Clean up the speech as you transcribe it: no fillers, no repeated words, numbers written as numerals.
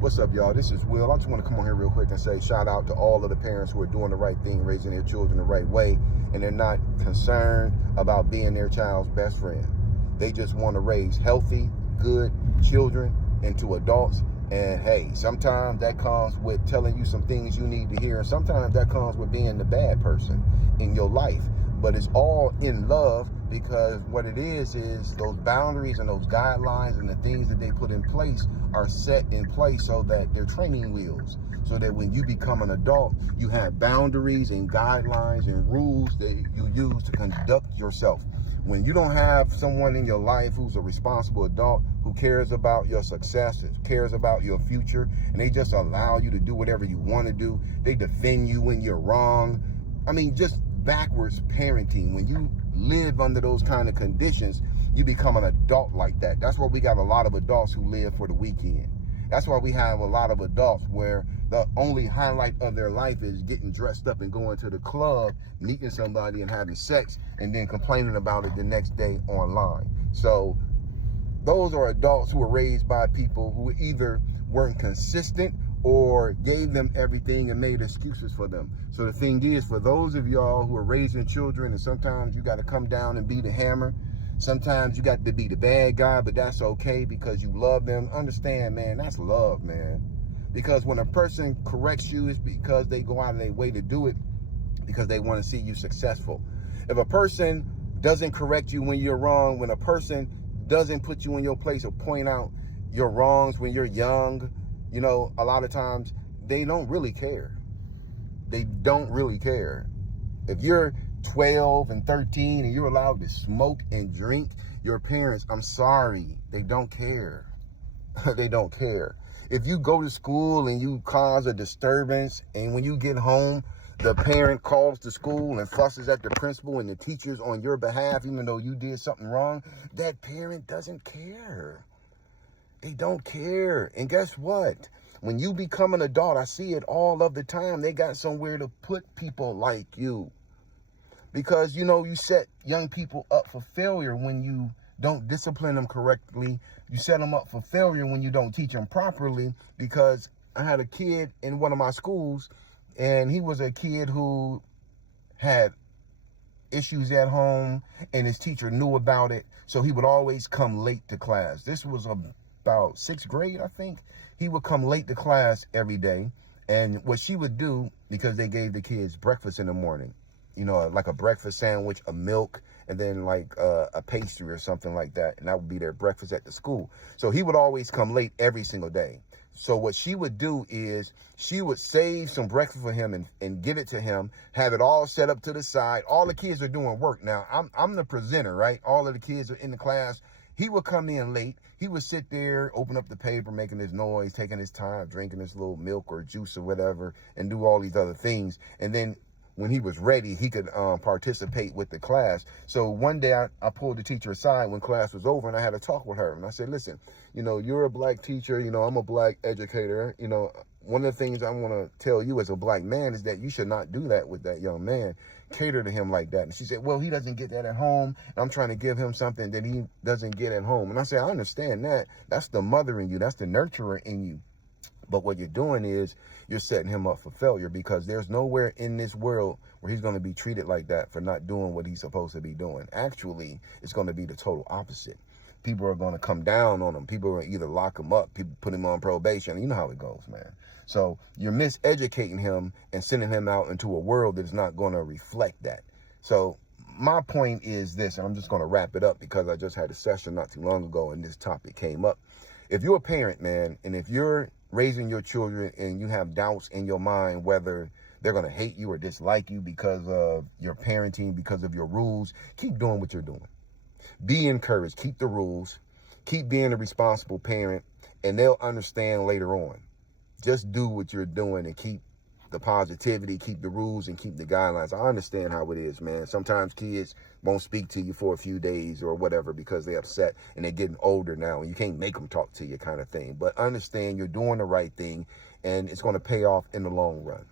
What's up, y'all? This is Will. I just want to come on here real quick and say shout out to all of the parents who are doing the right thing, raising their children the right way, and they're not concerned about being their child's best friend. They just want to raise healthy, good children into adults. And hey, sometimes that comes with telling you some things you need to hear, and sometimes that comes with being the bad person in your life. But it's all in love, because what it is those boundaries and those guidelines and the things that they put in place are set in place so that they're training wheels, so that when you become an adult, you have boundaries and guidelines and rules that you use to conduct yourself. When you don't have someone in your life who's a responsible adult, who cares about your success, cares about your future, and they just allow you to do whatever you want to do, they defend you when you're wrong. I mean, just backwards parenting. When you live under those kind of conditions, you become an adult like that. That's why we got a lot of adults who live for the weekend. That's why we have a lot of adults where the only highlight of their life is getting dressed up and going to the club, meeting somebody and having sex, and then complaining about it the next day online. So those are adults who were raised by people who either weren't consistent or gave them everything and made excuses for them. So the thing is, for those of y'all who are raising children, and sometimes you got to come down and be the hammer, sometimes you got to be the bad guy, but that's okay because you love them. Understand, man, that's love, man. Because when a person corrects you, it's because they go out of their way to do it because they want to see you successful. If a person doesn't correct you when you're wrong, when a person doesn't put you in your place or point out your wrongs when you're young, you know, a lot of times they don't really care. They don't really care. If you're 12 and 13 and you're allowed to smoke and drink, your parents, I'm sorry, they don't care. They don't care. If you go to school and you cause a disturbance, and when you get home, the parent calls the school and fusses at the principal and the teachers on your behalf, even though you did something wrong, that parent doesn't care. They don't care. And guess what? When you become an adult, I see it all of the time. They got somewhere to put people like you. Because, you know, you set young people up for failure when you don't discipline them correctly. You set them up for failure when you don't teach them properly. Because I had a kid in one of my schools, and he was a kid who had issues at home, and his teacher knew about it. So he would always come late to class. This was about 6th grade, I think. He would come late to class every day. And what she would do, because they gave the kids breakfast in the morning, you know, like a breakfast sandwich, a milk, and then like a pastry or something like that. And that would be their breakfast at the school. So he would always come late every single day. So what she would do is she would save some breakfast for him and give it to him, have it all set up to the side. All the kids are doing work. Now, I'm the presenter, right? All of the kids are in the class. He would come in late. He would sit there, open up the paper, making his noise, taking his time, drinking his little milk or juice or whatever, and do all these other things. And then when he was ready, he could participate with the class. So one day I pulled the teacher aside when class was over, and I had a talk with her. And I said, listen, you know, you're a black teacher. You know, I'm a black educator. You know, one of the things I want to tell you as a black man is that you should not do that with that young man. Cater to him like that. And she said, well, he doesn't get that at home. And I'm trying to give him something that he doesn't get at home. And I said, I understand that. That's the mother in you. That's the nurturer in you. But what you're doing is you're setting him up for failure, because there's nowhere in this world where he's going to be treated like that for not doing what he's supposed to be doing. Actually, it's going to be the total opposite. People are going to come down on him. People are either lock him up, people put him on probation. You know how it goes, man. So you're miseducating him and sending him out into a world that is not going to reflect that. So my point is this, and I'm just going to wrap it up because I just had a session not too long ago and this topic came up. If you're a parent, man, and if you're raising your children and you have doubts in your mind whether they're going to hate you or dislike you because of your parenting, because of your rules, keep doing what you're doing. Be encouraged. Keep the rules. Keep being a responsible parent, and they'll understand later on. Just do what you're doing and keep the positivity, keep the rules, and keep the guidelines. I understand how it is, man. Sometimes kids won't speak to you for a few days or whatever because they're upset and they're getting older now and you can't make them talk to you, kind of thing. But understand you're doing the right thing, and it's going to pay off in the long run.